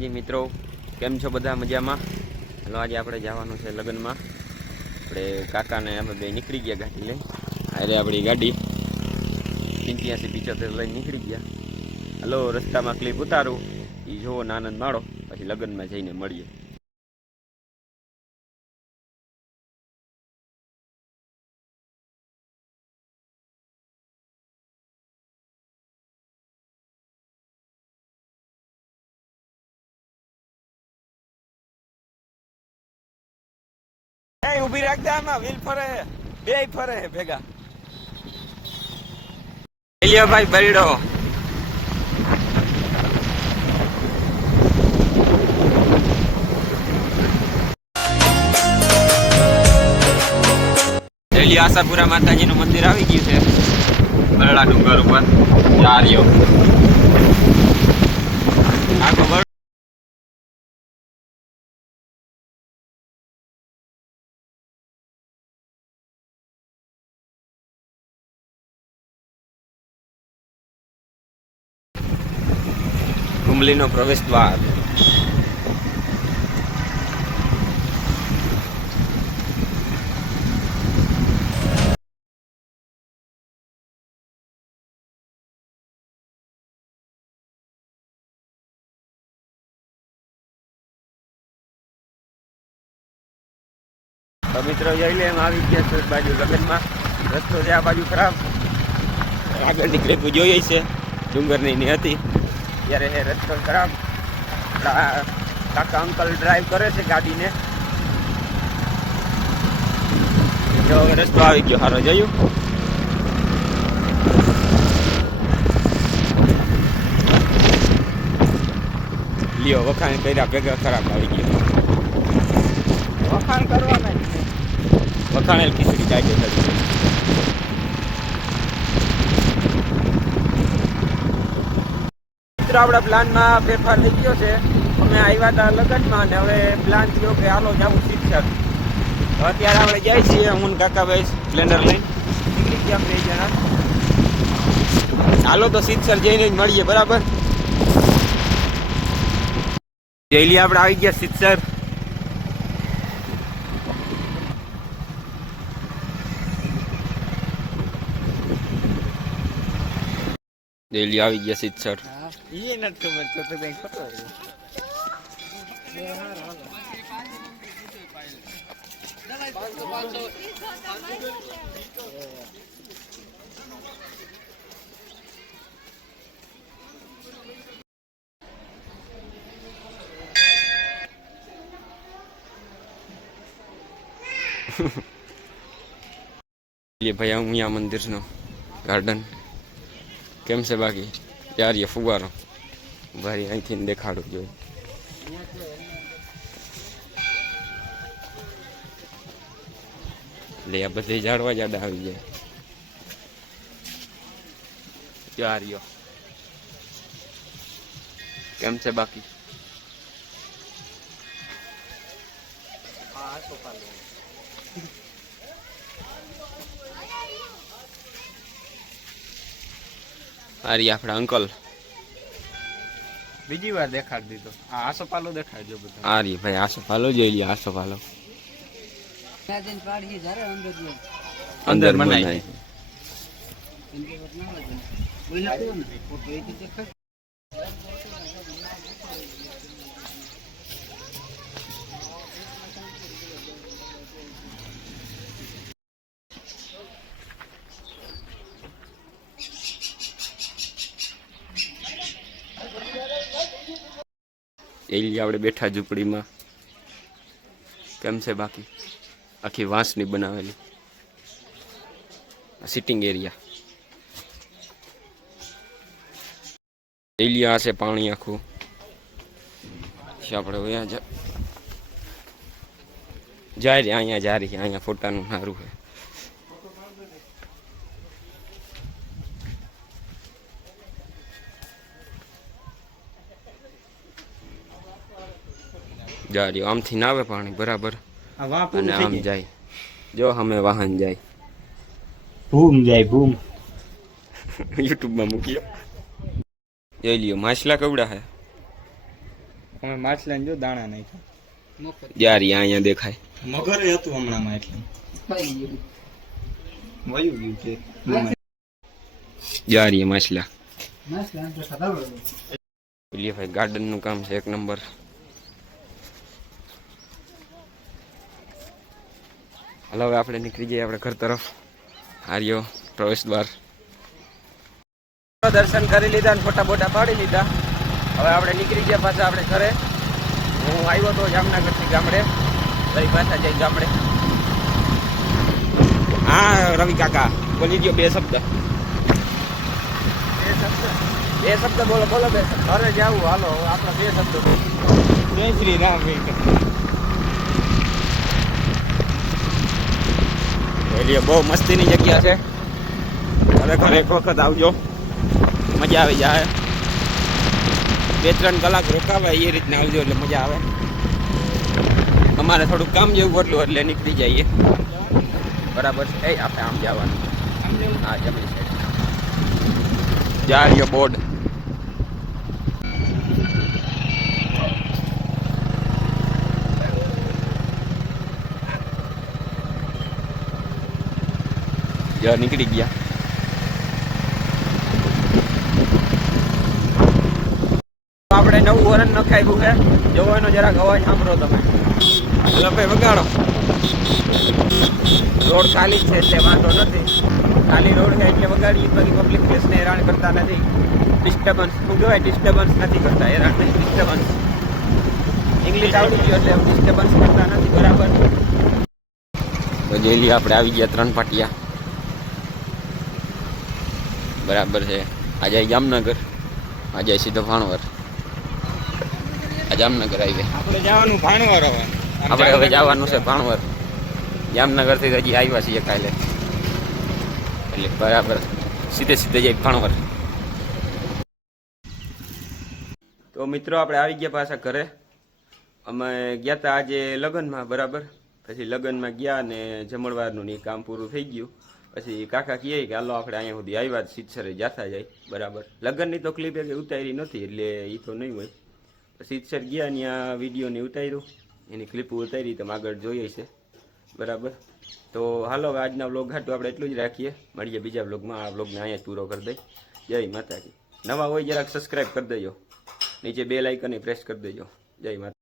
જી મિત્રો, કેમ છો બધા મજામાં? હલો, આજે આપણે જવાનું છે લગ્નમાં. આપણે કાકાને આપણે બે નીકળી ગયા ગાડી લઈ. અરે આપણી ગાડી પંચ્યાસી, પિચોતેર લઈને નીકળી ગયા. હલો, રસ્તામાં ક્લિપ ઉતારું. એ જોવો આનંદ માણો પછી લગ્નમાં જઈને મળીએ. એ ઊભી રાખ દે આમાં, વ્હીલ ફરે બે ફરે ભેગા. લ્યો ભાઈ બરડો. રેલી આશાપુરા માતાજીનું મંદિર આવી ગયું છે. બરડા ડુંગર ઉપર. ચાર્યો કુંબલીનો પ્રવેશ દ્વાર. તો મિત્રો એમ આવી ગયા છે બાજુ લગ્નમાં. રસ્તો છે આ બાજુ ખરાબ. આગળ નીકળે જોઈએ છે ડુંગરની ની હતી. ત્યારે એ રસ્તો ખરાબ. આપણા કાકા અંકલ ડ્રાઈવ કરે છે ગાડીને. જો હવે રસ્તો આવી ગયો સારો જોયું લ્યો વખાણ કર્યા ભેગા ખરાબ આવી ગયો. વખાણ કરવાના જ છે. વખાણેલ ખીચડી કાઢી કરી મિત્રો, આપણા પ્લાનમાં ફેરફાર થઈ ગયો છે. અમે આવ્યા હતા લગ્નમાં અને હવે પ્લાન થયો કે હાલો જવું શિક્ષક. અત્યારે આપણે જાય છીએ હું કાકાભાઈ સ્પ્લેન્ડર લઈને. નીકળી ગયા બે જણા. હાલો તો શિક્ષક જઈને જ મળીએ, બરાબર? જઈલી આપણે આવી ગયા શિક્ષક. ડેલી આવી ગયા સીધ સર એ નથી ખબર તો તો કઈ ખબર ભાઈ અહીંયા મંદિરનો ગાર્ડન કેમ છે બાકી? યાર ફુવારો. ભાઈ અહીંથી દેખાડું જોઈએ એટલે આ બધી ઝાડવા જાડા આવી જાય યાર યો. કેમ છે બાકી? હા, સોફા લો. આરી આપણા અંકલ. બીજી વાર દેખાડી દીધો. આ આસોપાલો દેખાડજો બધા. આરી ભાઈ આસો પાલો જોઈ લ્યો આસો પાલો. જઈને પાડીએ જ્યારે અંદર જઈએ. અંદર બનાવી. બનાવી અંદર વાત ના હોય ને. ઓલા કેવો ને? ફોટો એ રીતે દેખાય. એલી આપણે બેઠા ઝૂંપડીમાં. કેમ છે બાકી? આખી વાંસની બનાવેલી. સિટિંગ એરિયા એલિયા હશે પાણી આખું. આપણે અહીંયા જાય રે, અહીંયા જા રહી અહીંયા ફોટાનું સારું છે. રહ્યો આમથી ના આવે પાણી બરાબર? અને આમ જાય. જો અમે વાહન જાય. ભૂમ જાય ભૂમ. યુટ્યુબમાં મૂકીએ જોઈ લ્યો માછલા કવડા હે? અમે માછલા જો દાણા નાખ્યા. જારી અહીંયા દેખાય. મગર હતું હમણાંમાં એટલે વયું ગયું છે જારી માછલા. મસ્ત ભાઈ ગાર્ડન ગાર્ડનનું કામ છે એક નંબર. હાલો હવે આપણે નીકળી જઈએ આપણે ઘર તરફ. હાર્યો પ્રવેશ દ્વાર. દર્શન કરી લીધા અને ફોટા બોટા પાડી લીધા. હવે આપણે નીકળી ગયા પાછા આપણે ઘરે. હું આવ્યો હતો જામનગરથી ગામડે. ફરી પાછા જઈ ગામડે. હા રવિ કાકા બોલી દો બે શબ્દ. બે શબ્દ? બોલો બોલો બે શબ્દ. ઘરે જાવું હાલો આપણે બે શબ્દ. જય શ્રી રામ એટલે બહુ મસ્તીની જગ્યા છે. ખરેખર એક વખત આવજો. મજા આવી જાય. બે ત્રણ કલાક રોકાવાય એ રીતના આવજો એટલે મજા આવે. અમારે થોડુંક કામ જેવું એટલું એટલે નીકળી જઈએ. બરાબર છે. એ આપણે આમ જવાનું. હા, જમણી સાઈડ જાળીઓ બોર્ડ. જ્યાં નીકળી ગયા આપણે નવું વરણ નખાય છે. જોવો એનો જરાક અવાજ સાંભળો તમે. ભાઈ વગાડો. રોડ ખાલી છે એટલે વાંધો નથી. ખાલી રોડ છે એટલે વગાડીએ. બાકી પબ્લિક પ્લેસને હેરાન કરતા નથી. ડિસ્ટર્બન્સ શું કહેવાય ડિસ્ટર્બન્સ નથી કરતા. હેરાન નહીં ડિસ્ટર્બન્સ ઇંગ્લિશ આવડી ગયું એટલે ડિસ્ટર્બન્સ કરતા નથી. બરાબર. તો જેલી આપણે. આવી ગયા ત્રણ પાટિયા. બરાબર છે. આજે જામનગર આજે સીધો ભાણવર. આ જામનગર આવી આપણે જવાનું ભાણવાર હવે. આપણે હવે જવાનું છે ભાણવર. જામનગરથી હજી આવ્યા છીએ કાલે. એટલે બરાબર. સીધે સીધે જાય ભાણવર. તો મિત્રો આપણે આવી ગયા પાછા ઘરે. અમે ગયા હતા આજે લગ્નમાં બરાબર? પછી લગ્નમાં ગયા ને જમણવારનું ને કામ પૂરું થઈ ગયું. પછી કાકા કહે કે હાલો આપણે અહીંયા સુધી આવ્યા સિત્સરે જાતા જાય. બરાબર. લગ્નની તો ક્લિપ એ ઉતારી નથી, એટલે એ તો નહીં હોય. સિત્સર ગયા ત્યાં વિડીયોને ઉતાર્યું. એની ક્લિપ ઉતારી તમે આગળ જોઈએ છે. બરાબર. તો હાલો, આજના વ્લોગ ઘાટું આપણે એટલું જ રાખીએ. મળીએ બીજા વ્લોગમાં આ વ્લોગને અહીંયા જ પૂરો કરી દઈ. જય માતાજી. નવા હોય જરાક સબસ્ક્રાઈબ કરી દેજો. નીચે બે લાઇકને પ્રેસ કરી દેજો. જય માતા